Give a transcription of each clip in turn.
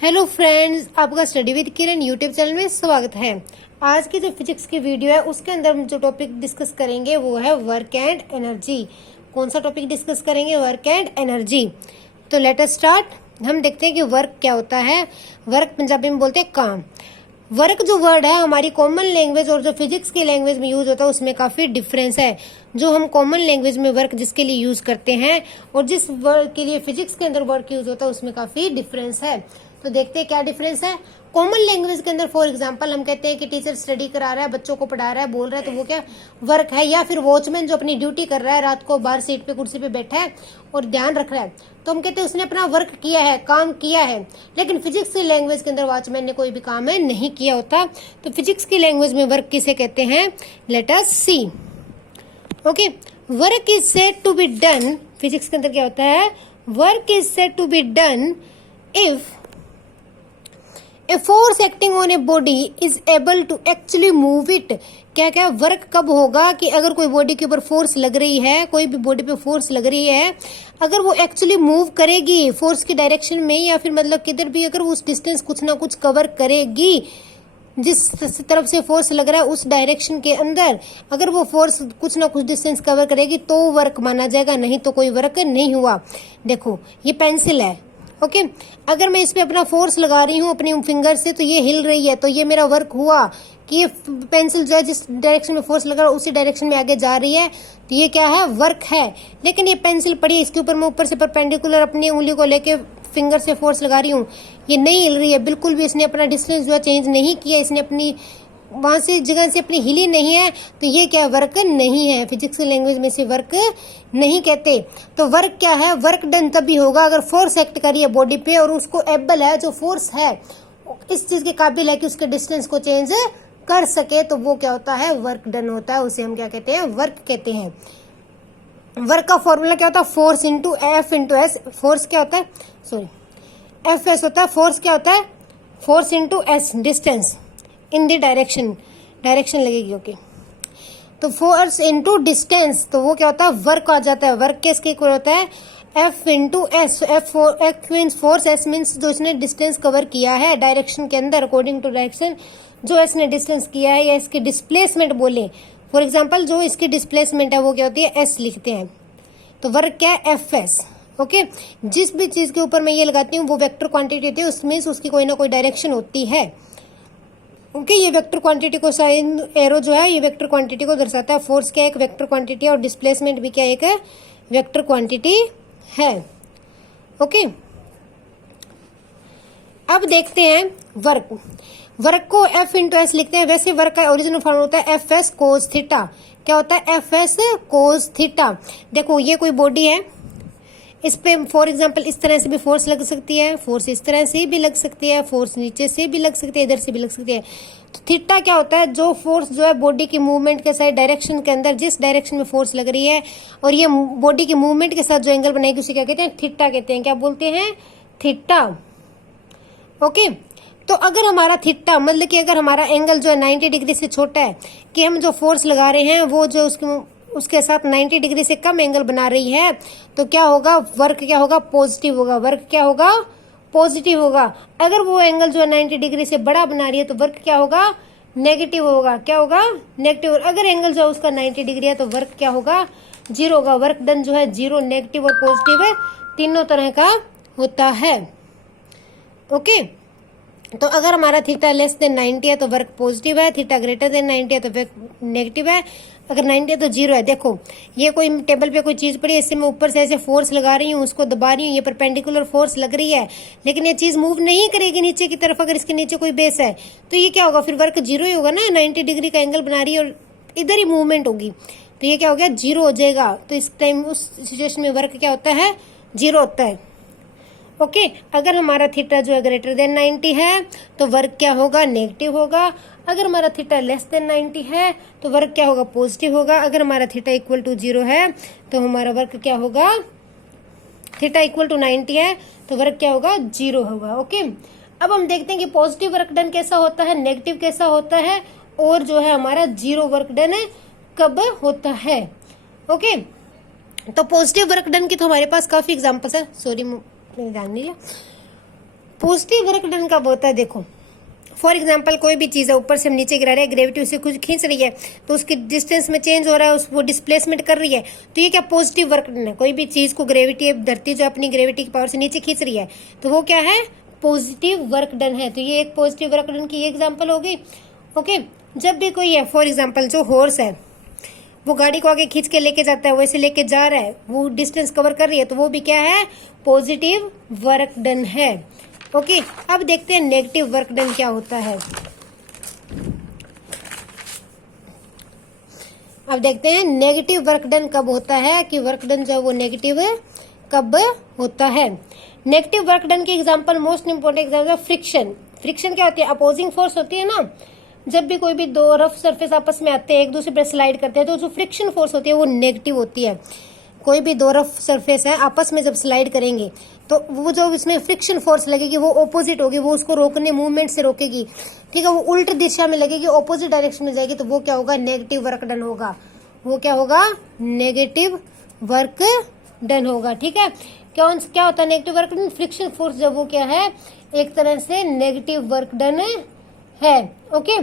Hello friends, आपका study with Kiran YouTube channel में स्वागत है। आज की जो फिजिक्स की वीडियो है उसके अंदर हम जो टॉपिक डिस्कस करेंगे वो है वर्क एंड एनर्जी। कौन सा टॉपिक डिस्कस करेंगे? Work and energy. तो लेट अस स्टार्ट। हम देखते हैं कि वर्क क्या होता है। वर्क पंजाबी में बोलते हैं काम। वर्क जो वर्ड है हमारी कॉमन लैंग्वेज और जो फिजिक्स की लैंग्वेज में यूज होता है उसमें काफी डिफरेंस है। जो हम कॉमन लैंग्वेज में वर्क जिसके लिए यूज करते हैं और जिस वर्ड के लिए फिजिक्स के अंदर वर्क यूज होता है उसमें काफी डिफरेंस है। तो देखते हैं क्या डिफरेंस है। कॉमन लैंग्वेज के अंदर फॉर एग्जांपल हम कहते हैं कि टीचर स्टडी करा रहा है, बच्चों को पढ़ा रहा है, बोल रहा है, तो वो क्या वर्क है। या फिर वॉचमैन जो अपनी ड्यूटी कर रहा है, रात को बाहर सीट पे कुर्सी पे बैठा है और ध्यान रख रहा है, तो हम कहते हैं उसने अपना वर्क किया है, काम किया है। लेकिन फिजिक्स की लैंग्वेज के अंदर वॉचमैन ने कोई भी काम है नहीं किया होता। तो फिजिक्स की लैंग्वेज में वर्क किसे कहते हैं? Let us see. Okay, work is said to be done. Physics के अंदर क्या होता है? Work is said to be done if a force acting on a body is able to actually move it. क्या क्या वर्क कब होगा? कि अगर कोई बॉडी के ऊपर फोर्स लग रही है, कोई भी बॉडी पे फोर्स लग रही है, अगर वो एक्चुअली मूव करेगी फोर्स की डायरेक्शन में, या फिर मतलब किधर भी, अगर वो उस डिस्टेंस कुछ ना कुछ कवर करेगी, जिस तरफ से फोर्स लग रहा है उस डायरेक्शन के अंदर अगर वो फोर्स कुछ ना कुछ डिस्टेंस कवर करेगी तो वर्क माना जाएगा, नहीं तो कोई वर्क नहीं हुआ। देखो ये पेंसिल है, ओके अगर मैं इस पे अपना फोर्स लगा रही हूँ अपनी फिंगर से तो ये हिल रही है, तो ये मेरा वर्क हुआ कि ये पेंसिल जो है जिस डायरेक्शन में फोर्स लगा उसी डायरेक्शन में आगे जा रही है, तो ये क्या है? वर्क है। लेकिन ये पेंसिल पड़ी है, इसके ऊपर मैं ऊपर से परपेंडिकुलर अपनी उंगली को लेके फिंगर से फोर्स लगा रही हूँ, ये नहीं हिल रही है बिल्कुल भी। इसने अपना डिस्टेंस जो है चेंज नहीं किया, इसने अपनी वहां से जगह से अपनी हिली नहीं है, तो ये क्या वर्क नहीं है। फिजिक्स की लैंग्वेज में से वर्क नहीं कहते। तो वर्क क्या है? वर्क डन तभी होगा अगर फोर्स एक्ट करी है बॉडी पे और उसको एबल है, जो फोर्स है इस चीज के काबिल है कि उसके डिस्टेंस को चेंज कर सके, तो वो क्या होता है? वर्क डन होता है। उसे हम क्या कहते हैं? वर्क कहते हैं। वर्क का फॉर्मूला क्या होता है? Force into F into S. Force क्या होता है? सॉरी, एफ एस होता है। फोर्स क्या होता है? Force into S, distance in the direction लगेगी। ओके, तो फोर्स इंटू डिस्टेंस, तो वो क्या होता है? वर्क आ जाता है। वर्क किसके इक्वल होता है? F into S. F means force, S means जो इसने डिस्टेंस कवर किया है डायरेक्शन के अंदर, अकॉर्डिंग टू डायरेक्शन जो इसने डिस्टेंस किया है, या इसकी डिस्प्लेसमेंट बोले फॉर एग्जाम्पल, जो इसकी डिस्प्लेसमेंट है वो क्या होती है? एस लिखते हैं। तो वर्क क्या है? F S. ओके, जिस भी चीज के ऊपर मैं ये लगाती हूँ वो वेक्टर क्वांटिटी होती है, उसमें उसकी कोई ना कोई डायरेक्शन होती है। ओके, ये वेक्टर क्वांटिटी को साइन एरो जो है ये वेक्टर क्वांटिटी को दर्शाता है। फोर्स क्या एक वेक्टर क्वांटिटी है और डिस्प्लेसमेंट भी क्या एक वेक्टर क्वांटिटी है। ओके, अब देखते हैं वर्क। वर्क को एफ इंटू एस लिखते हैं। वैसे वर्क का ओरिजिनल फॉर्म होता है एफ एस कोस थीटा। क्या होता है? F S cos theta. देखो ये कोई बॉडी है, इस पे फॉर एग्जांपल इस तरह से भी फोर्स लग सकती है, फोर्स इस तरह से भी लग सकती है, फोर्स नीचे से भी लग सकती है, इधर से भी लग सकती है। तो थीटा क्या होता है? जो फोर्स जो है बॉडी की मूवमेंट के साथ डायरेक्शन के अंदर जिस डायरेक्शन में फोर्स लग रही है और ये बॉडी की मूवमेंट के साथ जो एंगल बनाएगी उसे क्या कहते हैं? थीटा कहते हैं। क्या बोलते हैं? थीटा। ओके, तो अगर हमारा थीटा मतलब कि अगर हमारा एंगल जो है 90 डिग्री से छोटा है, कि हम जो फोर्स लगा रहे हैं वो जो उसके साथ 90 डिग्री से कम एंगल बना रही है, तो क्या होगा? वर्क क्या होगा? पॉजिटिव होगा। वर्क क्या होगा? पॉजिटिव होगा। अगर वो एंगल जो है 90 डिग्री से बड़ा बना रही है तो वर्क क्या होगा? नेगेटिव होगा। क्या होगा? नेगेटिव। अगर एंगल जो है उसका 90 डिग्री है तो वर्क क्या होगा? जीरो होगा। वर्क डन जो है जीरो, नेगेटिव और पॉजिटिव है, तीनों तरह का होता है। ओके, तो अगर हमारा थीटा लेस देन 90 है तो वर्क पॉजिटिव है, थीटा ग्रेटर देन 90 है तो वर्क नेगेटिव है, अगर 90 है तो जीरो है। देखो ये कोई टेबल पे कोई चीज पड़ी है, इससे मैं ऊपर से ऐसे फोर्स लगा रही हूँ, उसको दबा रही हूँ, ये परपेंडिकुलर फोर्स लग रही है, लेकिन ये चीज मूव नहीं करेगी नीचे की तरफ। अगर इसके नीचे कोई बेस है तो ये क्या होगा? फिर वर्क जीरो ही होगा ना। 90 डिग्री का एंगल बना रही है और इधर ही मूवमेंट होगी, तो ये क्या हो गया? जीरो हो जाएगा। तो इस टाइम उस सिचुएशन में वर्क क्या होता है? जीरो होता है। ओके, अगर हमारा थीटा जो है ग्रेटर देन 90 है तो वर्क क्या होगा? नेगेटिव होगा। अगर हमारा थीटा लेस देन 90 है तो वर्क क्या होगा? पॉजिटिव होगा। अगर हमारा थीटा इक्वल टू 0 है तो हमारा वर्क क्या होगा? थीटा इक्वल टू 90 है तो वर्क क्या होगा? 0 होगा। ओके, अब हम देखते हैं कि पॉजिटिव वर्क डन कैसा होता है, नेगेटिव कैसा होता है, और जो है हमारा जीरो वर्क डन कब होता है। ओके, तो पॉजिटिव वर्क डन की तो हमारे पास काफी एग्जाम्पल्स है। सॉरी, ध्यान दीजिए। पॉजिटिव वर्क डन कब होता है? देखो फॉर एग्जाम्पल कोई भी चीज़ है, ऊपर से हम नीचे गिरा रहे हैं, ग्रेविटी उसे कुछ खींच रही है तो उसकी डिस्टेंस में चेंज हो रहा है, वो डिस्प्लेसमेंट कर रही है, तो ये क्या पॉजिटिव वर्क डन है। कोई भी चीज़ को ग्रेविटी, धरती जो अपनी ग्रेविटी की पावर से नीचे खींच रही है तो वो क्या है? पॉजिटिव वर्क डन है। तो ये एक पॉजिटिव वर्क डन की एग्जाम्पल होगी। ओके, जब भी कोई है, फॉर एग्जाम्पल जो हॉर्स है वो गाड़ी को आगे खींच के लेके जाता है, वैसे लेके जा रहा है, वो डिस्टेंस कवर कर रही है, तो वो भी क्या है? पॉजिटिव वर्क डन है। ओके, अब देखते हैं नेगेटिव वर्क डन क्या होता है। अब देखते हैं नेगेटिव वर्क डन कब होता है, कि वर्क डन जो है वो नेगेटिव कब होता है। नेगेटिव वर्क डन की example, most important example, friction. Friction क्या होती है? अपोजिंग फोर्स होती है ना। जब भी कोई भी दो रफ सरफेस आपस में आते हैं, एक दूसरे पर स्लाइड करते हैं, तो जो फ्रिक्शन फोर्स होती है वो नेगेटिव होती है। कोई भी दो रफ सरफेस है, आपस में जब स्लाइड करेंगे तो वो जो इसमें फ्रिक्शन फोर्स लगेगी वो ऑपोजिट होगी, वो उसको रोकने, मूवमेंट से रोकेगी। ठीक है, वो उल्ट दिशा में लगेगी, ऑपोजिट डायरेक्शन में जाएगी, तो वो क्या होगा? नेगेटिव वर्क डन होगा। वो क्या होगा? नेगेटिव वर्क डन होगा। ठीक है, क्या होता है negative work done? Friction force जब वो क्या है? एक तरह से नेगेटिव वर्क डन है। ओके,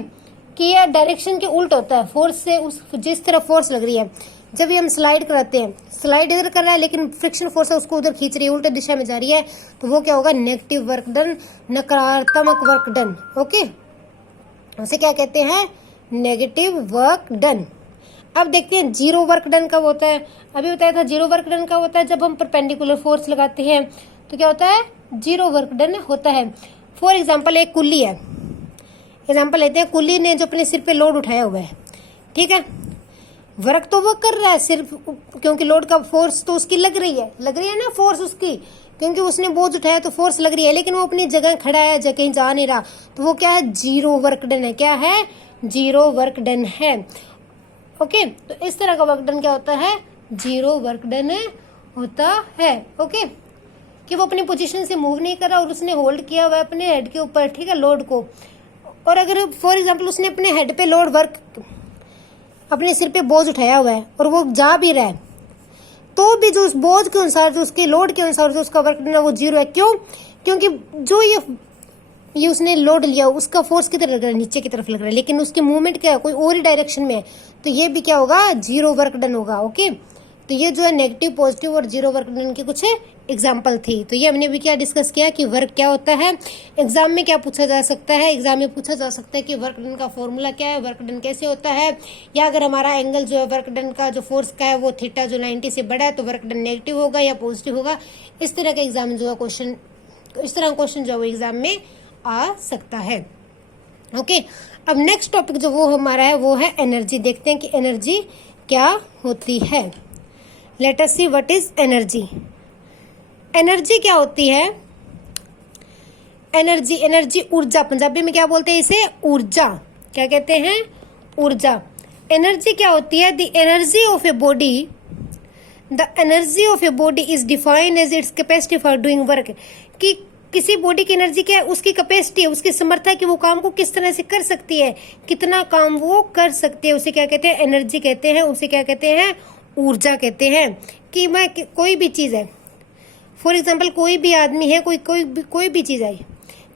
कि यह डायरेक्शन के उल्ट होता है, फोर्स से उस जिस तरह फोर्स लग रही है। जब ये हम स्लाइड कराते हैं, स्लाइड इधर कर रहा है लेकिन फ्रिक्शन फोर्स है उसको उधर खींच रही है, उल्टे दिशा में जा रही है, तो वो क्या होगा? नेगेटिव वर्क डन, नकारात्मक वर्क डन। ओके, उसे क्या कहते हैं? Negative work done. अब देखते हैं जीरो वर्क डन कब होता है। अभी बताया था जीरो वर्क डन कब होता है, जब हम परपेंडिकुलर फोर्स लगाते हैं तो क्या होता है? जीरो वर्क डन होता है। फॉर एग्जाम्पल एक कुल्ली है, एग्जाम्पल लेते हैं, कुल्ली ने जो अपने सिर पे लोड उठाया हुआ है, ठीक है, वर्क तो वो कर रहा है सिर्फ, क्योंकि लोड का फोर्स तो उसकी लग रही है ना फोर्स उसकी, क्योंकि उसने बोझ उठाया तो फोर्स लग रही है, लेकिन वो अपनी जगह खड़ा है, जगह कहीं जा नहीं रहा, तो वो क्या है? जीरो वर्क डन है। क्या है? जीरो वर्क डन है। ओके, तो इस तरह का वर्क डन क्या होता है? जीरो वर्क डन होता है। ओके, कि वो अपनी पोजीशन से मूव नहीं कर रहा और उसने होल्ड किया हुआ है अपने हेड के ऊपर, ठीक है, लोड को। और अगर फॉर एग्जाम्पल उसने अपने हेड पे लोड वर्क, अपने सिर पे बोझ उठाया हुआ है और वो जा भी रहा है, तो भी जो उस बोझ के अनुसार, जो उसके लोड के अनुसार जो उसका वर्क डन है वो जीरो है। क्यों? क्योंकि जो ये उसने लोड लिया उसका फोर्स किधर लग रहा है? नीचे की तरफ लग रहा है, लेकिन उसकी मूवमेंट क्या है? कोई और ही डायरेक्शन में है, तो ये भी क्या होगा? जीरो वर्क डन होगा। ओके, तो ये जो है नेगेटिव, पॉजिटिव और जीरो वर्क डन की कुछ एग्जाम्पल थी। तो ये हमने भी क्या डिस्कस किया कि वर्क क्या होता है, एग्जाम में क्या पूछा जा सकता है। एग्जाम में पूछा जा सकता है कि वर्क डन का फॉर्मूला क्या है, वर्क डन कैसे होता है, या अगर हमारा एंगल जो है वर्क डन का जो फोर्स का है वो थीटा जो 90 से बड़ा है तो वर्क डन नेगेटिव होगा या पॉजिटिव होगा। इस तरह का एग्जाम जो है क्वेश्चन, इस तरह का क्वेश्चन जो है वो एग्जाम में आ सकता है। ओके, अब नेक्स्ट टॉपिक जो वो हमारा है वो है एनर्जी। देखते हैं कि एनर्जी क्या होती है। Late us see what is energy. Energy क्या होती है? एनर्जी ऊर्जा, पंजाबी में क्या बोलते हैं इसे? ऊर्जा। क्या कहते हैं? ऊर्जा। एनर्जी क्या होती है? The energy of a body, the energy of a body is defined as its capacity for doing work. कि किसी बॉडी की एनर्जी क्या है? उसकी कैपेसिटी है, उसकी समर्थ है कि वो काम को किस तरह से कर सकती है, कितना काम वो कर सकती है, उसे क्या कहते हैं? एनर्जी कहते हैं। उसे क्या कहते हैं? ऊर्जा कहते हैं। कि मैं कोई भी चीज़ है, फॉर एग्जाम्पल कोई भी आदमी है, कोई भी चीज़ है,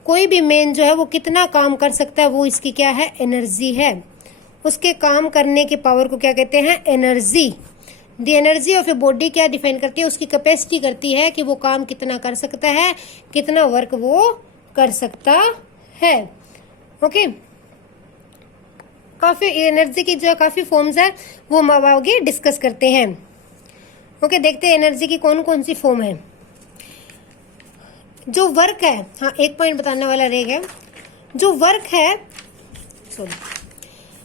कोई भी मैन जो है वो कितना काम कर सकता है, वो इसकी क्या है? एनर्जी है। उसके काम करने के पावर को क्या कहते हैं? Energy. The energy of a body क्या डिफाइन करती है? उसकी कैपेसिटी करती है कि वो काम कितना कर सकता है, कितना वर्क वो कर सकता है। ओके, काफ़ी एनर्जी की जो काफ़ी फॉर्म्स है वो हम आगे डिस्कस करते हैं। ओके, देखते हैं एनर्जी की कौन कौन सी फॉर्म है। जो वर्क है, हाँ एक पॉइंट बताने वाला रह गया, जो वर्क है, सॉरी,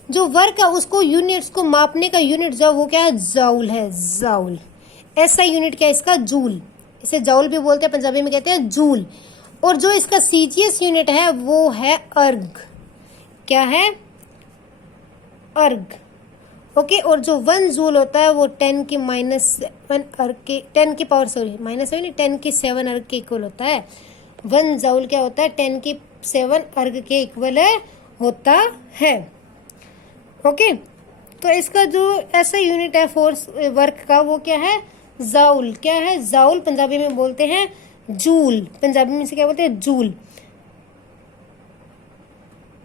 जो वर्क है उसको यूनिट्स को मापने का यूनिट जो वो क्या है? जाउल है। जाउल। ऐसा यूनिट क्या है इसका? जूल। इसे जाउल भी बोलते हैं, पंजाबी में कहते हैं जूल। और जो इसका सीजीएस यूनिट है वो है अर्ग। क्या है? अर्ग। ओके, और जो 1 जूल होता है वो 10 की -7 अर्ग के 10 की पावर, सॉरी माइनस नहीं, 10 की 7 अर्ग के इक्वल होता है। 1 जूल क्या होता है? 10 की 7 अर्ग के इक्वल होता है। ओके, तो इसका जो ऐसा यूनिट है फोर्स वर्क का वो क्या है? जाउल। क्या है? जाउल पंजाबी में बोलते हैं जूल, पंजाबी में से क्या बोलते हैं, जूल।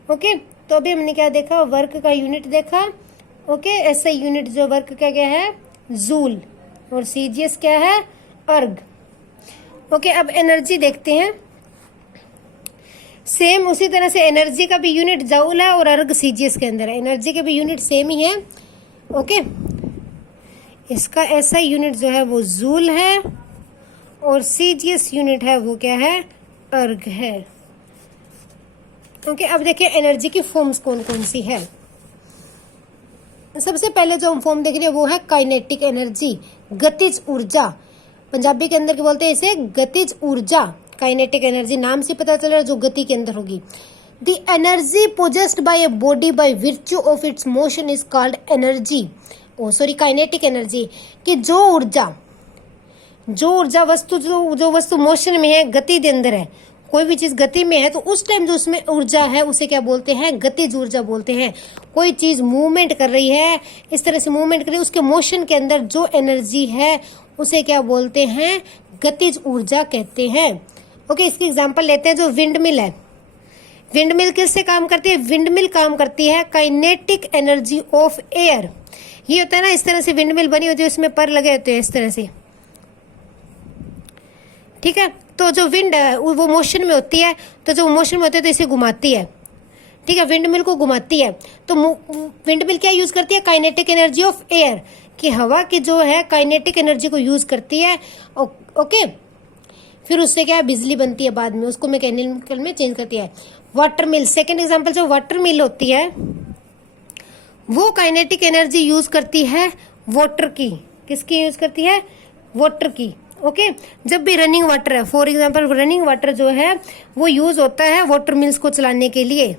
ओके, तो अभी हमने क्या देखा, वर्क का यूनिट देखा। ओके, ऐसा यूनिट जो वर्क का क्या है, जूल, और सीजीएस क्या है, अर्ग। ओके, अब एनर्जी देखते हैं। सेम उसी तरह से एनर्जी का भी यूनिट जूल है और अर्ग सीजीएस के अंदर है। एनर्जी के भी यूनिट सेम ही है। ओके, इसका ऐसा यूनिट जो है वो जूल है और सीजीएस यूनिट है वो क्या है, अर्ग है। ओके, अब देखिए एनर्जी की फॉर्म्स कौन कौन सी है। सबसे पहले जो हम फॉर्म देख रहे हैं वो है काइनेटिक एनर्जी, गतिज ऊर्जा। पंजाबी के अंदर क्या बोलते हैं इसे, गतिज ऊर्जा। काइनेटिक एनर्जी नाम से पता चल रहा है जो गति के अंदर होगी। The energy possessed by a body by virtue of its motion is called energy, kinetic energy. कि जो ऊर्जा वस्तु जो वस्तु मोशन में है, गति के अंदर है, कोई भी चीज गति में है तो उस टाइम जो उसमें ऊर्जा है उसे क्या बोलते हैं, गतिज ऊर्जा बोलते हैं। कोई चीज मूवमेंट कर रही है, इस तरह से मूवमेंट कर रही है, उसके मोशन के अंदर जो एनर्जी है उसे क्या बोलते हैं, गतिज ऊर्जा कहते हैं। ओके, इसकी एग्जांपल लेते हैं। जो विंड मिल है, विंड मिल किससे काम करती है, विंड मिल काम करती है काइनेटिक एनर्जी ऑफ एयर। ये होता है ना, इस तरह से विंड मिल बनी होती है, उसमें पर लगे होते हैं इस तरह से, ठीक है। तो जो विंड है वो मोशन में होती है, तो जो मोशन में होती है तो इसे घुमाती है, ठीक है, विंड मिल को घुमाती है। तो विंड मिल क्या यूज करती है, काइनेटिक एनर्जी ऑफ एयर, कि हवा की जो है काइनेटिक एनर्जी को यूज करती है। ओके, फिर उससे क्या बिजली बनती है, बाद में उसको मैकेनिकल में चेंज करती है। वाटर मिल, सेकेंड एग्जाम्पल, जो वाटर मिल होती है वो काइनेटिक एनर्जी यूज करती है वाटर की। किसकी यूज करती है, वाटर की। ओके, जब भी रनिंग वाटर है, फॉर एग्जांपल रनिंग वाटर जो है वो यूज होता है वाटर मिल्स को चलाने के लिए।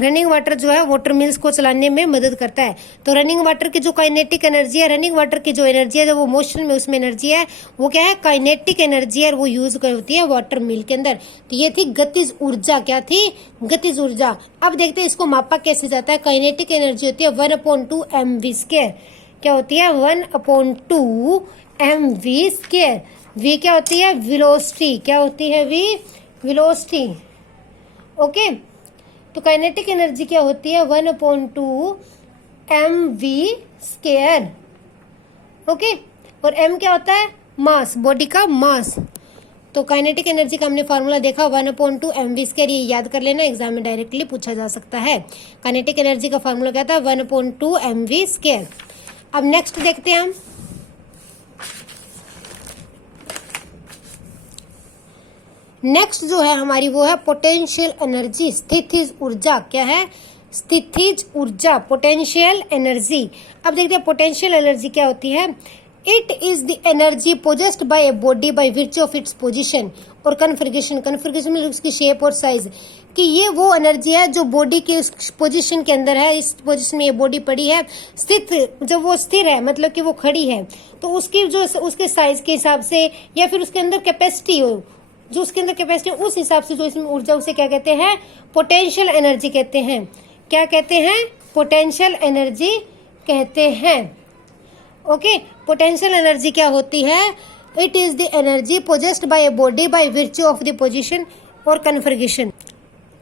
रनिंग वाटर जो है वाटर मिल्स को चलाने में मदद करता है। तो रनिंग वाटर की जो काइनेटिक एनर्जी है, रनिंग वाटर की जो एनर्जी है, जो वो मोशन में उसमें एनर्जी है, वो क्या है, काइनेटिक एनर्जी है, और वो यूज होती है वाटर मिल के अंदर। तो ये थी गतिज ऊर्जा। क्या थी, गतिज ऊर्जा। अब देखते हैं इसको मापा कैसे जाता है। काइनेटिक एनर्जी होती है 1/2 mv²। क्या होती है, 1/2 mv²। वी क्या होती है, वेलोसिटी। क्या होती है, वी वेलोसिटी। ओके, तो काइनेटिक एनर्जी क्या होती है, 1/2 mv²। ओके, और m क्या होता है, मास, बॉडी का मास। तो काइनेटिक एनर्जी का हमने फार्मूला देखा 1/2 mv²। ये याद कर लेना, एग्जाम में डायरेक्टली पूछा जा सकता है। काइनेटिक एनर्जी का फार्मूला क्या था, 1/2 mv²। अब नेक्स्ट देखते हैं हम। नेक्स्ट जो है हमारी वो है पोटेंशियल एनर्जी, स्थितिज ऊर्जा। क्या है, स्थितिज ऊर्जा, पोटेंशियल एनर्जी। अब देखते हैं पोटेंशियल एनर्जी क्या होती है। It is the energy possessed by a body by virtue of its position और कन्फिगरेशन। कन्फिगरेशन में उसकी शेप और साइज, कि ये वो एनर्जी है जो बॉडी के उस पोजीशन के अंदर है। इस पोजीशन में ये बॉडी पड़ी है, स्थित, जब वो स्थिर है मतलब कि वो खड़ी है, तो उसकी जो उसके साइज के हिसाब से या फिर उसके अंदर कैपेसिटी हो, जो उसके अंदर कैपेसिटी उस हिसाब से जो इसमें ऊर्जा, उसे क्या कहते हैं, पोटेंशियल एनर्जी कहते हैं। क्या कहते हैं, पोटेंशियल एनर्जी कहते हैं। ओके, पोटेंशियल एनर्जी क्या होती है, it is the energy possessed by a body by virtue of the position और कन्फिगरेशन।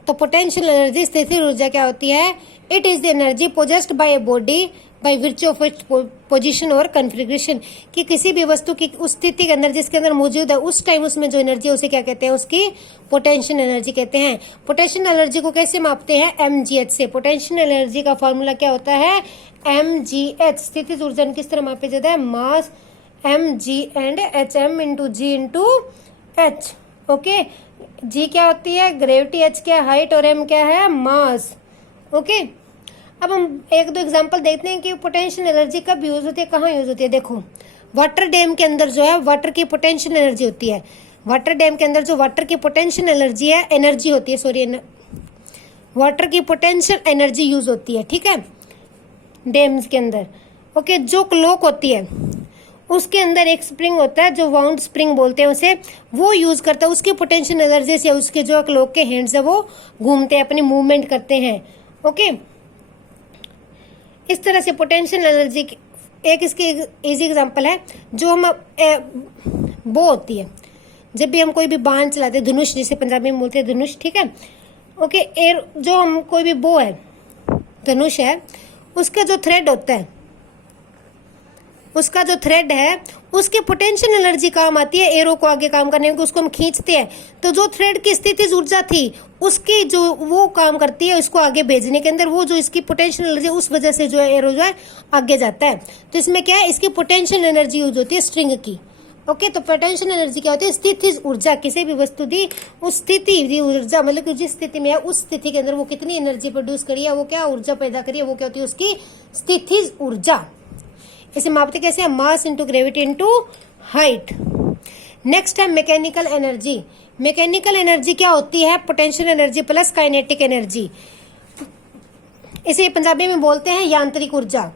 तो पोटेंशियल एनर्जी, स्थितिज ऊर्जा क्या होती है, it is the energy possessed by a body by virtue of its position और कन्फिगरेशन, कि किसी भी वस्तु की उस स्थिति के अंदर जिसके अंदर मौजूद है उस टाइम उसमें जो एनर्जी है उसे क्या कहते हैं, उसकी पोटेंशियल एनर्जी कहते हैं। पोटेंशियल एनर्जी को कैसे मापते हैं, mgh से। पोटेंशियल एनर्जी का फॉर्मूला क्या होता है, mgh। स्थितिज ऊर्जा किस तरह मापे जाता है, mass mg and h, m into G into h। Okay, g क्या होती है, ग्रेविटी, h क्या, हाइट, और m क्या है, मास। ओके, अब हम एक दो एग्जांपल देखते हैं कि पोटेंशियल एनर्जी कब यूज होती है, कहाँ यूज होती है। देखो, वाटर डैम के अंदर जो है वाटर की पोटेंशियल एनर्जी होती है। वाटर डैम के अंदर जो वाटर की पोटेंशियल एनर्जी होती है, सॉरी, वाटर की पोटेंशियल एनर्जी यूज होती है, ठीक है, डैम्स के अंदर। ओके, जो क्लॉक होती है उसके अंदर एक स्प्रिंग होता है जो वाउंड स्प्रिंग बोलते हैं उसे, वो यूज करता है। उसकी पोटेंशियल एनर्जी से उसके जो क्लॉक के हैंड्स है वो घूमते हैं, अपनी मूवमेंट करते हैं। ओके, इस तरह से पोटेंशियल एनर्जी एक इसकी इजी एग्जांपल है, जो हम बो होती है, जब भी हम कोई भी बाण चलाते हैं, धनुष जिसे पंजाबी में बोलते हैं धनुष, ठीक है। ओके, एयर जो हम कोई भी बो है, धनुष है, उसका जो थ्रेड होता है, उसका जो थ्रेड है उसके पोटेंशियल एनर्जी काम आती है एरो को आगे काम करने में, उसको हम खींचते हैं तो जो थ्रेड की स्थितिज ऊर्जा थी उसकी जो वो काम करती है उसको आगे भेजने के अंदर, वो जो इसकी पोटेंशियल एनर्जी उस वजह से जो है एरो जो है आगे जाता है। तो इसमें क्या है, इसकी पोटेंशियल एनर्जी यूज होती है स्ट्रिंग की। ओके, तो पोटेंशियल एनर्जी क्या होती है, स्थितिज ऊर्जा, किसी भी वस्तु दी उस स्थिति ऊर्जा, मतलब कि जिस स्थिति में है उस स्थिति के अंदर वो कितनी एनर्जी प्रोड्यूस करी है, वो क्या ऊर्जा पैदा करी है, वो क्या होती है उसकी स्थितिज ऊर्जा। इसे मापते कैसे, mass into gravity into height. Next है मैकेनिकल एनर्जी। मैकेनिकल एनर्जी क्या होती है, potential energy plus kinetic energy. इसे पंजाबी में बोलते हैं यांत्रिक ऊर्जा।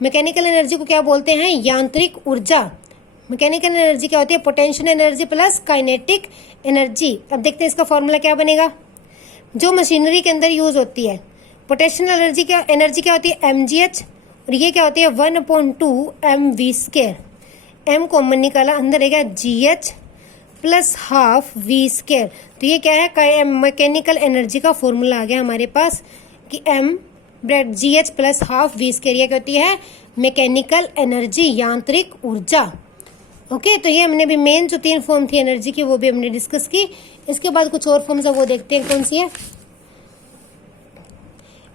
मैकेनिकल एनर्जी को क्या बोलते हैं, यांत्रिक ऊर्जा। मैकेनिकल एनर्जी क्या होती है, potential energy plus kinetic energy. अब देखते हैं इसका फॉर्मूला क्या बनेगा, जो मशीनरी के अंदर यूज होती है। पोटेंशियल एनर्जी क्या होती है, mgh, और ये क्या होती है 1/2 mv²। m कॉमन निकाला, अंदर रहेगा gh प्लस हाफ v²। तो ये क्या है, मैकेनिकल एनर्जी का फॉर्मूला आ गया हमारे पास कि gh प्लस हाफ v²। ये क्या होती है, मैकेनिकल एनर्जी, यांत्रिक ऊर्जा। ओके, तो ये हमने भी मेन जो 3 फॉर्म थी एनर्जी की वो भी हमने डिस्कस की। इसके बाद कुछ और फॉर्म्स है वो देखते हैं कौन सी है।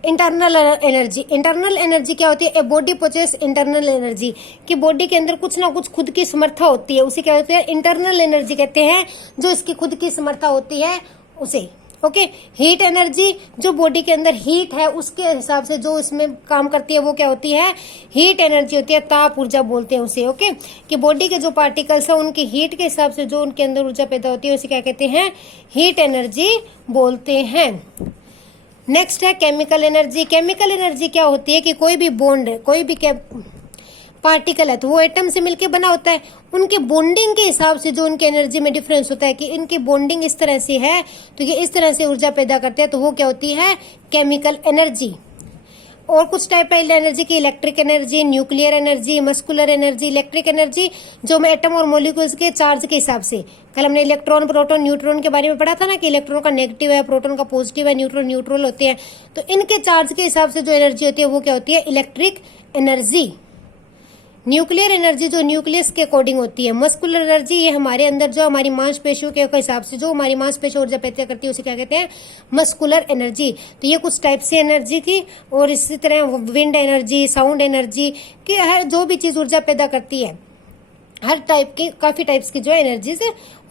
Internal energy. इंटरनल एनर्जी क्या होती है, a body possesses internal energy, कि बॉडी के अंदर कुछ ना कुछ खुद की समर्था होती है, उसे क्या होती है, इंटरनल एनर्जी कहते हैं। जो इसकी खुद की समर्था होती है उसे। ओके, हीट एनर्जी, जो बॉडी के अंदर हीट है उसके हिसाब से जो इसमें काम करती है वो क्या होती है, हीट एनर्जी होती है, ताप ऊर्जा बोलते हैं उसे। ओके, कि बॉडी के जो पार्टिकल्स है उनकी हीट के हिसाब से जो उनके अंदर ऊर्जा पैदा होती है उसे क्या कहते हैं, हीट एनर्जी बोलते हैं। नेक्स्ट है केमिकल एनर्जी। केमिकल एनर्जी क्या होती है कि कोई भी बॉन्ड है, कोई भी पार्टिकल है तो वो एटम से मिलके बना होता है, उनके बॉन्डिंग के हिसाब से जो उनके एनर्जी में डिफरेंस होता है कि इनकी बॉन्डिंग इस तरह से है तो ये इस तरह से ऊर्जा पैदा करते हैं, तो वो क्या होती है, केमिकल एनर्जी। और कुछ टाइप है एनर्जी की, electric energy, nuclear energy, muscular energy. Electric energy जो में एटम और मॉलिक्यूल्स के चार्ज के हिसाब से, कल हमने इलेक्ट्रॉन, प्रोटॉन, न्यूट्रॉन के बारे में पढ़ा था ना कि इलेक्ट्रॉन का नेगेटिव है, प्रोटॉन का पॉजिटिव है, न्यूट्रॉन न्यूट्रल होते हैं, तो इनके चार्ज के हिसाब से जो एनर्जी होती है वो क्या होती है, इलेक्ट्रिक एनर्जी। न्यूक्लियर एनर्जी जो न्यूक्लियस के अकॉर्डिंग होती है। मस्कुलर एनर्जी ये हमारे अंदर जो हमारी मांसपेशियों के हिसाब से जो हमारी मांसपेशियों ऊर्जा पैदा करती है उसे क्या कहते हैं, मस्कुलर एनर्जी। तो ये कुछ टाइप से एनर्जी थी। और इसी तरह विंड एनर्जी, साउंड एनर्जी, कि हर जो भी चीज ऊर्जा पैदा करती है, हर टाइप की, काफी टाइप्स की जो एनर्जीज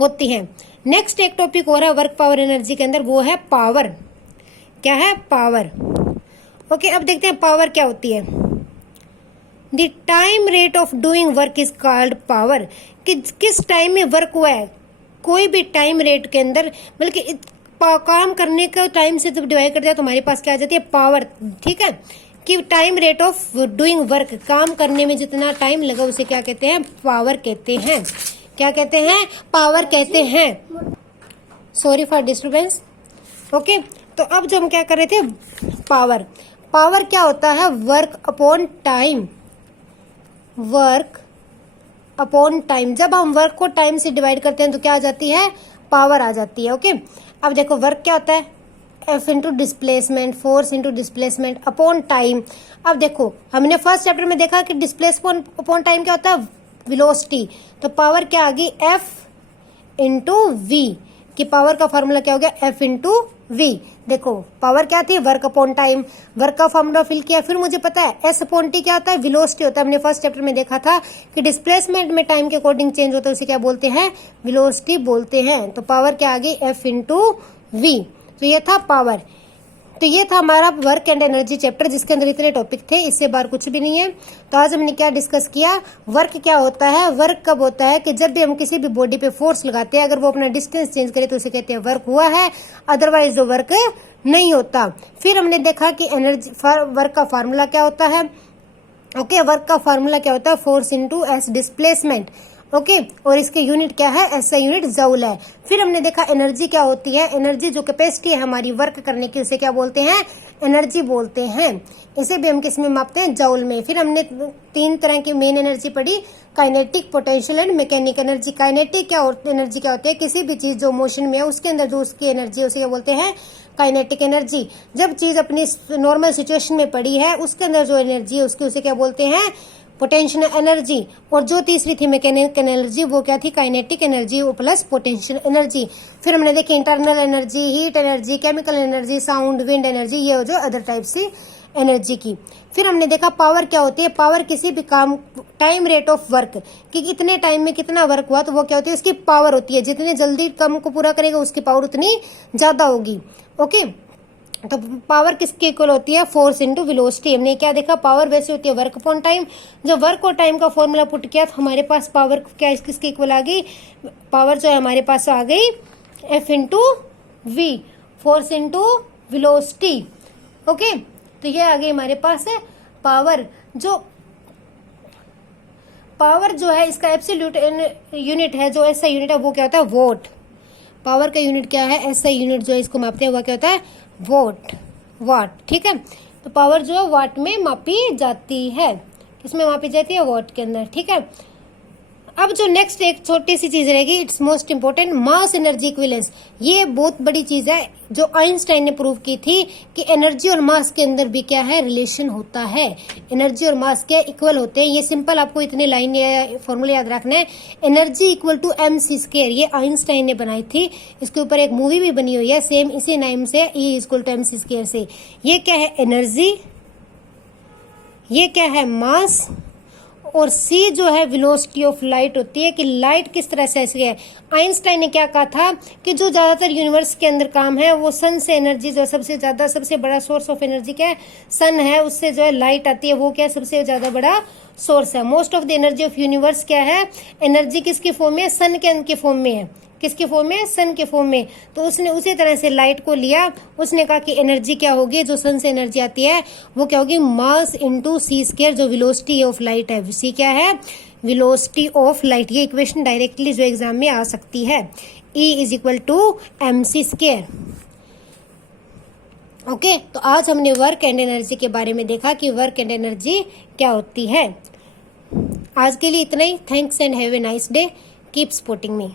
होती हैं। नेक्स्ट एक टॉपिक हो रहा है वर्क पावर एनर्जी के अंदर, वो है पावर। क्या है, पावर। ओके, अब देखते हैं पावर क्या होती है। The time rate of doing work is called power, कि किस टाइम में वर्क हुआ है, कोई भी टाइम रेट के अंदर, बल्कि काम करने का टाइम से जब डिवाइड करते हैं तो हमारे पास क्या आ जाती है, पावर। ठीक है, कि time rate of doing work, काम करने में जितना टाइम लगा उसे क्या कहते हैं, पावर कहते हैं। क्या कहते हैं, पावर कहते हैं। Sorry for disturbance. ओके, तो अब जो हम क्या कर रहे थे, पावर। पावर क्या होता है, work upon time. Work upon time, जब हम वर्क को टाइम से डिवाइड करते हैं तो क्या आ जाती है, पावर आ जाती है। ओके, अब देखो वर्क क्या होता है, F into displacement, force into displacement upon time. अब देखो हमने फर्स्ट चैप्टर में देखा कि डिस्प्लेसमेंट अपॉन टाइम क्या होता है, वेलोसिटी। तो पावर क्या आ गई, एफ इंटू वी, कि पावर का फॉर्मूला क्या हो गया, एफ इंटू वी। देखो पावर क्या थी, वर्क अपॉन टाइम, वर्क का फॉर्मूला फिल किया, फिर मुझे पता है एस अपॉन टी क्या होता है, वेलोसिटी होता है। हमने फर्स्ट चैप्टर में देखा था कि डिस्प्लेसमेंट में टाइम के अकॉर्डिंग चेंज होता है, उसे क्या बोलते हैं, वेलोसिटी बोलते हैं। तो पावर क्या आ गई, एफ इंटू वी। तो ये था पावर। तो ये था हमारा वर्क एंड एनर्जी चैप्टर, जिसके अंदर इतने टॉपिक थे, इससे बाहर कुछ भी नहीं है। तो आज हमने क्या डिस्कस किया, वर्क क्या होता है। वर्क कब होता है कि जब भी हम किसी भी बॉडी पे फोर्स लगाते हैं, अगर वो अपना डिस्टेंस चेंज करे तो उसे कहते हैं वर्क हुआ है, अदरवाइज वो वर्क नहीं होता। फिर हमने देखा कि एनर्जी वर्क का फार्मूला क्या होता है। ओके, वर्क का फार्मूला क्या होता है, force into S displacement. Okay, और इसके यूनिट क्या है, एसआई यूनिट जूल है। फिर हमने देखा एनर्जी क्या होती है। एनर्जी जो कैपेसिटी है हमारी वर्क करने की, उसे क्या बोलते हैं, एनर्जी बोलते हैं। इसे भी हम किस में मापते हैं? जूल में। फिर हमने 3 तरह की मेन एनर्जी पढ़ी, kinetic, potential and mechanic energy. Kinetic energy क्या होती है? किसी भी चीज जो मोशन में है उसके अंदर जो उसकी एनर्जी है उसे क्या बोलते हैं? Kinetic energy. जब चीज अपनी नॉर्मल सिचुएशन में पड़ी है उसके अंदर जो एनर्जी है उसकी उसे क्या बोलते हैं? Potential energy. और जो तीसरी थी मैकेनिकल एनर्जी, वो क्या थी? Kinetic energy plus potential energy. फिर हमने देखी internal energy, heat energy, chemical energy, sound, wind energy, ये हो जो अदर टाइप सी एनर्जी की। फिर हमने देखा पावर क्या होती है? पावर किसी भी काम, टाइम रेट ऑफ वर्क, कि इतने टाइम में कितना वर्क हुआ तो वो क्या होती है? उसकी पावर होती है। जितने जल्दी काम को पूरा करेगा उसकी पावर उतनी ज्यादा होगी। ओके, तो पावर किसके इक्वल होती है? Force into velocity. हमने क्या देखा? पावर वैसे होती है वर्क अपॉन टाइम। जब वर्क और टाइम का फॉर्मूला पुट किया तो हमारे पास पावर क्या किसके इक्वल आ गई? पावर जो है हमारे पास आ गई F into V, force into velocity. Okay, तो ये आ गई हमारे पास है पावर। पावर जो है इसका एब्सोल्यूट यूनिट है, जो ऐसा यूनिट है वो क्या होता है? वोट। पावर का यूनिट क्या है? ऐसा यूनिट जो है इसको मापते हैं वह क्या होता है? वोट, वाट। ठीक है, तो पावर जो है वाट में मापी जाती है। किसमें मापी जाती है? वॉट के अंदर। ठीक है, अब जो नेक्स्ट एक छोटी सी चीज रहेगी, it's most important, mass energy equivalence. ये बहुत बड़ी चीज है जो आइंस्टाइन ने प्रूव की थी कि एनर्जी और मास के अंदर भी क्या है? रिलेशन होता है। एनर्जी और मास क्या इक्वल होते हैं। ये सिंपल आपको इतने लाइन या फॉर्मूले याद रखना है। एनर्जी इक्वल टू mc², ये आइंस्टाइन ने बनाई थी। इसके ऊपर एक मूवी भी बनी हुई है सेम इसी नाम से, E इक्वल टू mc² से। ये क्या है? एनर्जी। ये क्या है? मास। और C जो है वेलोसिटी ऑफ लाइट होती है, कि लाइट किस तरह से ऐसी है। आइंस्टाइन ने क्या कहा था कि जो ज्यादातर यूनिवर्स के अंदर काम है वो सन से एनर्जी जो सबसे ज्यादा, सबसे बड़ा सोर्स ऑफ एनर्जी क्या है? सन है। उससे जो है लाइट आती है, वो क्या है? सबसे ज्यादा बड़ा सोर्स है। Most of the energy of universe क्या है? एनर्जी किसकी फॉर्म में है? सन के फॉर्म में है। किसके फॉर्म में? सन के फॉर्म में। तो उसने उसी तरह से लाइट को लिया, उसने कहा कि एनर्जी क्या होगी? जो सन से एनर्जी आती है वो क्या होगी? मास इंटू c², जो वेलोसिटी ऑफ लाइट है। c क्या है? Velocity of light. ये इक्वेशन डायरेक्टली जो एग्जाम में आ सकती है, E is equal to mc²। Okay, तो आज हमने वर्क एंड एनर्जी के बारे में देखा कि वर्क एंड एनर्जी क्या होती है। आज के लिए इतना ही। Thanks and have a nice day. Keep supporting me.